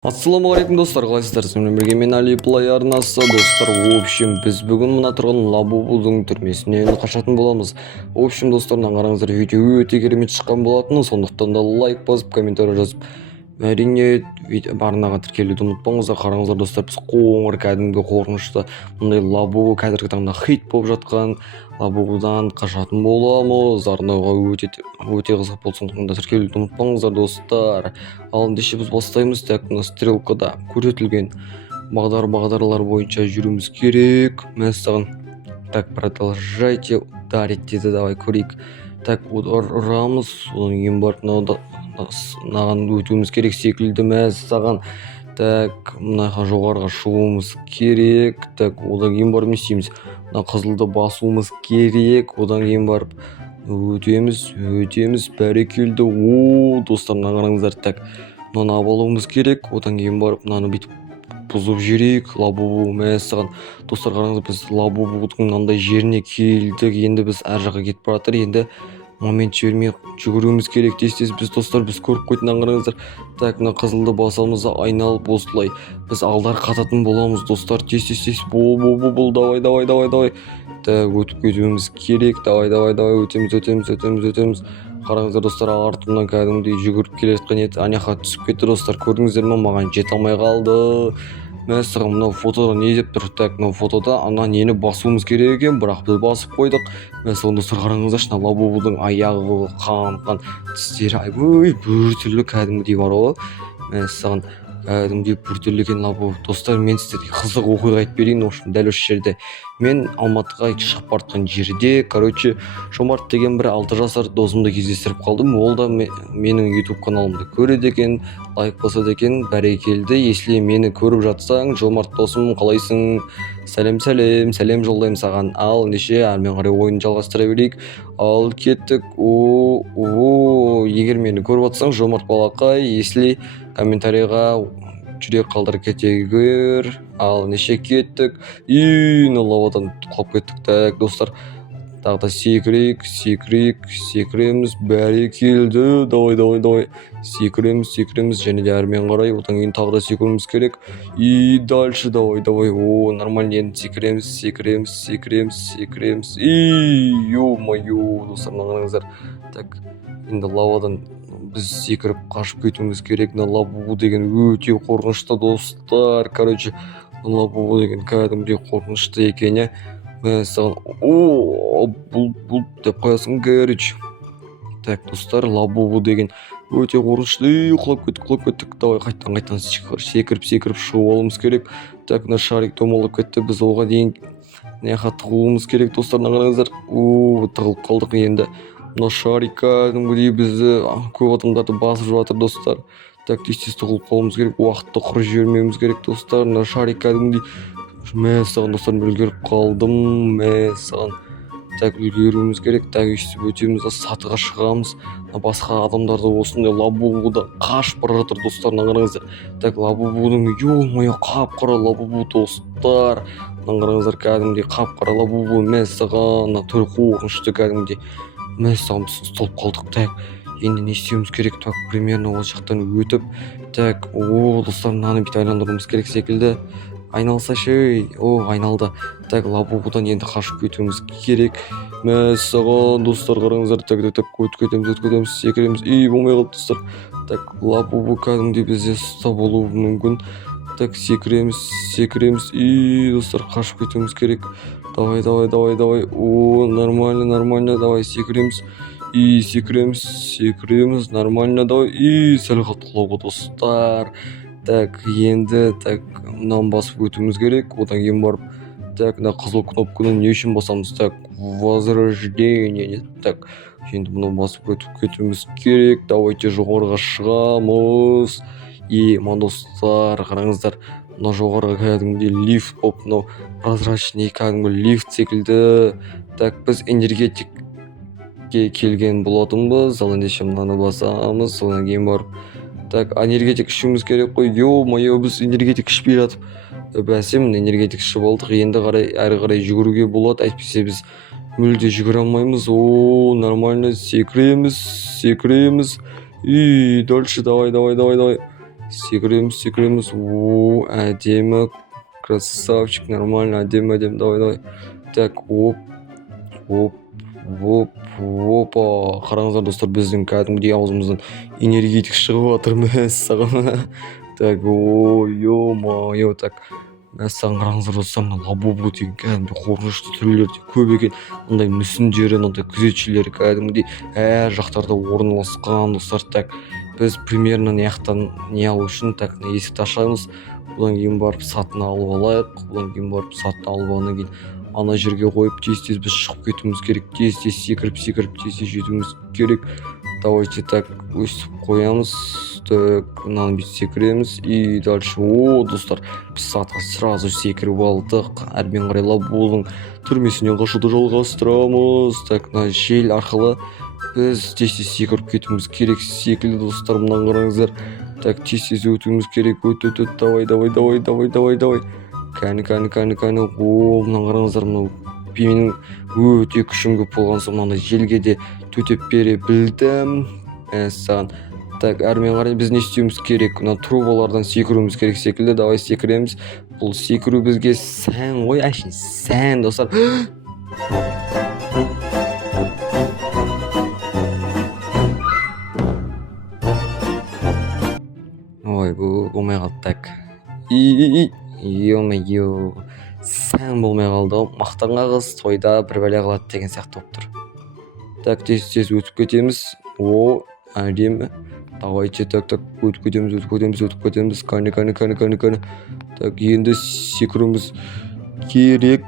Ассалаумағалейкум достар, қалайсыздар? Сізбен бірге мен Али Плей арнасы достар. В общем, біз бүгін мына тұрған Лабубудың түрмесінен қашатын боламыз. В общем, достар, қараңыздар, видео өте керемет шыққан болатын, сондықтан да лайк басып, комментарий жазып, әрине барынаға тіркелуді ұмытпаңыздар. Қараңыздар достар, біз қоңыр кәдімгі қорқынышты мұндай Лабубу қазіргі таңда хит болып жатқан Лабубудан қашатын боламыз. Арнауға өте қызық болды, сондықтан да тіркелуді ұмытпаңыздар достар. Ал ендеше біз бастаймыз. Так, мына стрелкада көрсетілген бағдарлар бойынша жүруіміз керек. Мәссаған. Так, продолжайте ударить деді, давай көрейік. Так, ұрамыз, одан кейін барып мынаған өтуіміз керек секілді. Мәссаған. Так, мынаға жоғарға шығуымыз керек. Так, одан кейін барып не істейміз? Мына қызылды басуымыз керек. Одан кейін барып өтеміз, бәрекелді. Достар, мына қараңыздар. Так, мынаны алуымыз керек. Одан кейін барып мынаны бүйтіп бұзып жіберейік. Лабубу, мәссаған. Достар, қараңыздар, біз Лабубудың мынандай жеріне келдік. Енді біз әр жаққа кетіп баратыр. Енді момент жібермей жүгіруіміз керек. Тез біз достар, біз көріп қойдық. Қараңыздар. Так, мына қызылды басамыз, айналып осылай біз алдар қататын боламыз достар. Тез бол, давай. Так, өтіп кетуіміз керек. Давай, өтеміз. Қараңыздар достар, артымнан кәдімгідей жүгіріп келе жатқан еді, аняқа түсіп кетті достар. Көрдіңіздер ме? Маған жете алмай қалды. Мәссаған, мынау фотода не деп тұр? Так, мынау фотода ана нені басуымыз керек екен, бірақ біз басып қойдық. Мәссаған достар, қараңыздаршы, Лабубудың аяғы, қан, тістері, бір түрлі кәдімгідей бар ғой. Мәссаған, кәдімгідей бір түрлі екен Лабубу. Достар, мен сіздерге қызық оқиға айтып берейін. Дәл осы жерде мен Алматыға шығып бартқан жерде, Жомарт деген бір 6 жасар досымды кездестіріп қалдым. Ол да менің YouTube каналымды көреді екен, лайк басады екен. Бәрекелді. Если мені көріп жатсаң, Жомарт досым, қалайсың? Сәлем жолдаймын саған. Ал ендеше әрмен қарай ойын жалғастыра берейік. Ал кеттік. Егер мені көріп жатсаң, Жомарт балақай, если комментарийға жүрек қалдырып кетегір. Ал неше кеттік. Лавадан құлап кеттік. Так, достар, тағы да секіреміз. Бәрекелді. Давай. Секіреміз. Және де әрмен қарай. Одан кейін тағы да секіруіміз керек. Дальше давай. Нормально, енді секіреміз. Ё-моё, достар, маңыздар. Так, енді лавадан біз секіріп қашып кетуіміз керек. Лабубу деген өте қорқынышты достар. Лабубу деген кәдімгідей қорқынышты екен. Мәссаған, бұл деп қоясың. Так, достар, Лабубу деген өте қорқынышты. Құлап кеттік. Давай, қайттан секіріп шығып алуымыз керек. Так, мына шарик домалап кетті. Біз оған дейін тығылуымыз керек достар. Қараңыздар, тығылып қалдық. Енді мына шарик кәдімгідей бізді көп адамдарды басып жатыр достар. Так, тез тығылып қалуымыз керек. Уақытты құры жібермеуіміз керек достар. Мына шарик кәдімгідей. Мәссаған достар, үлгеріп қалдым. Мәссаған. Так, үлгеруіміз керек. Так, өтеміз, сатыға шығамыз. Басқа адамдарды осындай Лабубудан қашып бара жатыр достар. Қараңыздар. Так, Лабубудың ё-моё қап-қара Лабубу достар. Қараңыздар, кәдімгідей қап-қара Лабубу. Мәссаған, түрі қорқынышты кәдімгідей. Мәссаған, біз ұсталып қалдық. Так, енді не істеуіміз керек? Так, примерно ол жақтан өтіп. Так, достар, мынаны бүйтіп айналдыруымыз керек секілді. Айналсашы. Айналды. Так, Лабубудан енді қашып кетуіміз керек. Мәссаған, достар, қараңыздар. Так, өткетеміз, секіреміз. Болмай қалды достар. Так, Лабубу кәдімгідей бізде ұстап болуы мүмкін. Так, секіреміз. Достар, қашып кетуіміз керек. Давай. Нормально. Давай, секіреміз. Нормально, давай. Сәл құлауға достар. Так, енді, мынаны басып өтуіміз керек. Одан кейін барып, так, мына қызыл кнопканы не үшін басамыз? Так, возрождение. Так, енді мұны басып өтіп кетуіміз керек. Давайте жоғарыға шығамыз. Достар, қараңыздар, мына жоғарыға кәдімгідей лифт болып, мынау прозрачный кәдімгі лифт секілді. Так, біз энергетикке келген болатынбыз. Ал ендеше мынаны басамыз. Содан кейін барып, так, энергетик ішуіміз керек қой. Ё-моё, біз энергетик ішпей жатып, бәсем энергетик ішіп алдық. Енді әрі қарай жүгіруге болады. Әйтпесе біз мүлде жүгіре алмаймыз. Нормально, секіреміз. Дальше, давай. секіреміз. О, әдемі. Красавчик, нормально, әдемі. Давай. Так, оп. Опа. Қараңыздар достар, біздің кәдімгідей аузымыздан энергетик шығып жатыр. Мәссаған. Так, ё-моё, так. Мәссаған, қараңыздар достар, мына лабубу деген кәдімгі қорқынышты түрлері де көп екен. Ондай мүсіндері, ондай күзетшілері кәдімгідей әр жақтарда орналасқан достар. Так, біз примерно неяқтан не алу үшін, так, есікті ашамыз. Одан кейін барып сатын алып алайық. Одан кейін ана жерге қойып тез біз шығып кетуіміз керек. Тез секіріп тез жетуіміз керек. Давайте так өстіп қоямыз. Так, мынаны біз секіреміз. И дальше, достар, біз сатқа сразу секіріп алдық. Әрмен қарай лабудың түрмесінен қашуды жалғастырамыз. Так, мына жел арқылы біз тез секіріп кетуіміз керек секілді достар. Мынаны қараңыздар. Так, тез өтуіміз керек. Давай. Кәні. Мынаны қараңыздар, мынау менің өте күшім көп болған соң мынандай желге де төтеп бере білдім. Мәссаған. Так, әрмен қарай біз не істеуіміз керек? Мына трубалардан секіруіміз керек секілді. Давай секіреміз. Бұл секіру бізге сән ғой, әшейін сән достар. Ой, бұл болмай қалды. Так. Ё-моё, сән болмай қалды. Мақтанға қыз тойда бір бәле қылады деген сияқты болып тұр. Так, тез өтіп кетеміз. Әдемі. Давайте, так, өтіп кетеміз. Кәне. Так, енді секіруіміз керек.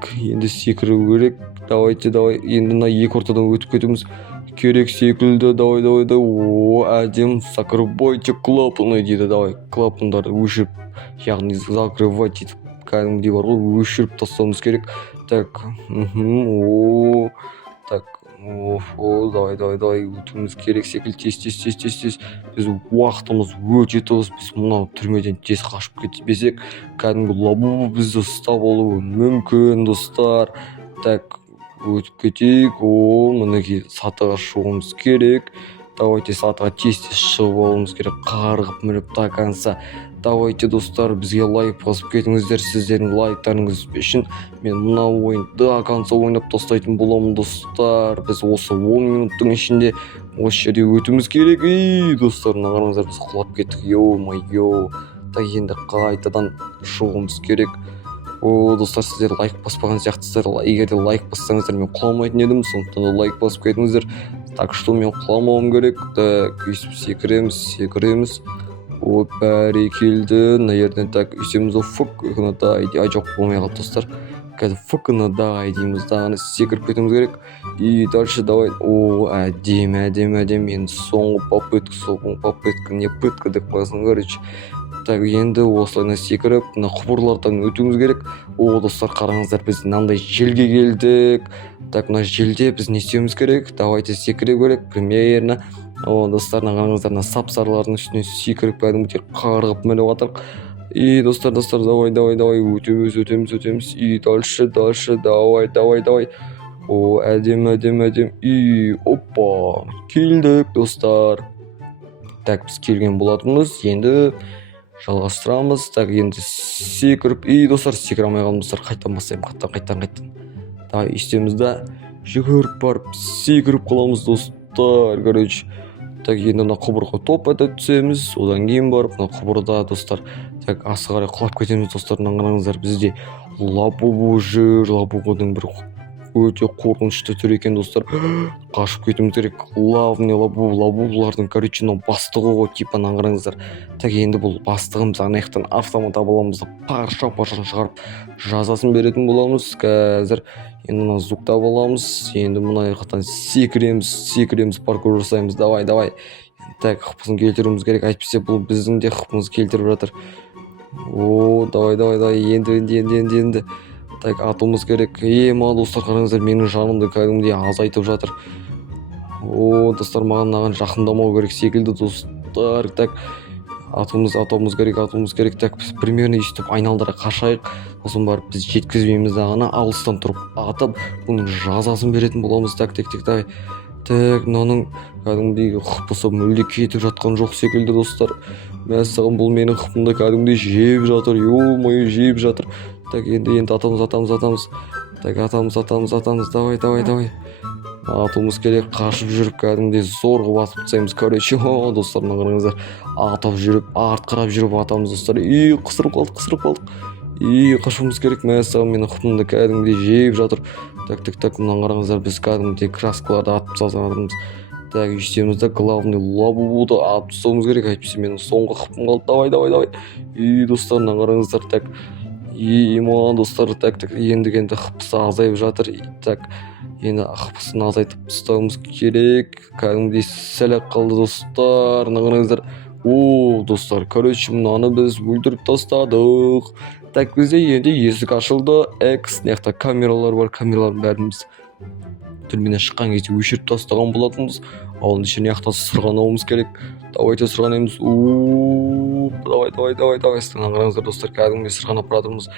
Давайте. Енді мына екі ортадан өтіп кетуіміз керек секілді. Давай. Әдем. Закрывайте клапаны дейді. Давай, клапандарды өшіріп, яғни закрывать етіп, кәдімгідей бар ғой, өшіріп тастауымыз керек. Так, так, давай, өтуіміз керек секілді. Тез. Біз уақытымыз өте тығыз. Біз мынау түрмеден тез қашып кетпесек, кәдімгі лабубу бізді ұстап алуы мүмкін достар. Так, өтіп кетейік. Мінекей сатыға шығуымыз керек. Давайте сатыға тез шығып алуымыз керек. Қарғып мініп до конца. Давайте достар, бізге лайк басып кетіңіздер. Сіздердің лайктарыңыз үшін мен мына ойынды до конца ойнап тастайтын боламын достар. Біз осы 10 минуттың ішінде осы жерде өтуіміз керек. Достар, мына қараңыздар, біз құлап кеттік. Ё-моё. Так, енді қайтадан шығуымыз керек. Достар, сіздер лайк баспаған сияқтысыздар. Егер де лайк бассаңыздар, мен құламайтын едім. Сондықтан да лайк басып кетіңіздер. Так что мен құламауым керек. Так, өйстіп секіреміз. Бәрекелді. Мына жерден так өйстеміз. Жоқ, болмай қалды достар. Қазір фк-дай дейміз. Дағаны секіріп кетуіміз керек. И дальше давай. Әдемі. Енді соңғы попытка, не пытка деп қойсын, короче. Так, енді осылайына секіріп, мына құбырлардан өтуіміз керек. Достар, қараңыздар, біз мынандай желге келдік. Так, мына желде біз не істеуіміз керек? Давайте секіре керек. Примерно. Достар, қараңыздар, мына сап-сарылардың үстіне секіріп кәдімгідей қарғып мініп жатырық. И достар, давай, өтеміз. И дальше, давай. Әдем. И опа, келдік достар. Так, біз келген болатынбыз. Енді жалғастырамыз. Так, енді секіріп. И достар, секіре алмай қалдым достар. Қайттан басайым, қайттан. Давай, үстемізді жүгіріп барып секіріп қаламыз достар. Короче, так, енді мына құбырға топ ете түсеміз. Одан кейін барып мына құбырда достар, так, асы қарай құлап кетеміз достар. Қараңыздар, бізде лабубу жүр. Лабубудың бір өте қорқынышты түрі екен достар. Қашып кетуіміз керек. Главный лабубулардың, короче, бастығы ғой, типа, қараңыздар. Так, енді бұл бастығымыз анаяқтан автомат аламыз, парша-паршаны шығарып жазасын беретін боламыз. Қазір енді мына звукта боламыз. Енді мына жақтан секіреміз, паркур жасаймыз. Давай. Так, қыпысын келтіруіміз керек. Әйтпесе бұл біздің де қыпымыз келтіріп жатыр. Давай. Енді. Так, атуымыз керек. Ма достар, қараңыздар, менің жанымды кәдімгідей азайтып жатыр. Достар, маған жақындамау керек секілді достар. Так, атуымыз керек. Так, біз примерно өйстіп айналдыра қашайық. Сосын барып біз жеткізбейміз дағаны, алыстан тұрып атып, бұның жазасын беретін боламыз. Так, давай. Так, мынаның кәдімгідей қыпысы мүлде кетіп жатқан жоқ секілді достар. мәссаған бұл менің қыпымды кәдімгідей жеп жатыр, ё-моё, жеп жатыр. Так, енді атамыз. Так, атамыз, давай. Атуымыз керек, қашып жүріп кәдімгідей зор қылып атып тастаймыз. Короче, достар, мына қараңыздар, атып жүріп, арт қарап жүріп атамыз, достар. Қысырып қалдық. Қашуымыз керек, мәссаған менің қыпымды кәдімгідей жеп жатыр. Так, мына қараңыздар, біз кәдімгідей краскаларды атып тастап жатырмыз. Так, үстеміз де главный лабубуды атып тастауымыз керек, әйтпесе менің соңғы қыпым қалды. Давай. Достар, мына қараңыздар, так. Иман, достар, так, енді қыпысы азайып жатыр. Так, енді қыпысын азайтып тастауымыз керек. Кәдімгідей сәл-ақ қалды, достар, мына қараңыздар. Достар, короче, мынаны біз өлтіріп тастадық. Так, бізде енді есік ашылды. Мынаяқта камералар бар, камералардың бәрін біз түрменен шыққан кезде өшіріп тастаған болатынбыз. Ал ендеше мынаяқта сырғанауымыз керек. Давайте сырғанаймыз. Давай. Сырғанап қараңыздар, достар, кәдімгідей сырғанап жатырмыз.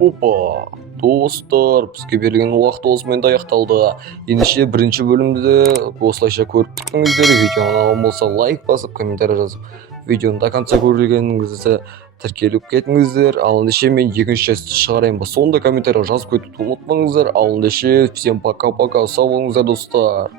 Опа! Достар, бізге берілген уақыт осымен аяқталды. Ендеше бірінші бөлімді осылайша көріп біттіңіздер. Видеоны ұнаған болса лайк басып, комментарий жазып, видеоны до конца көргеніңізді тіркеліп кетіңіздер. Ал ендеше мен екінші частьті шығарайын ба, сонда комментарий жазып кетуді ұмытпаңыздар. Ал ендеше всем пока-пока, сау болыңыздар, достар.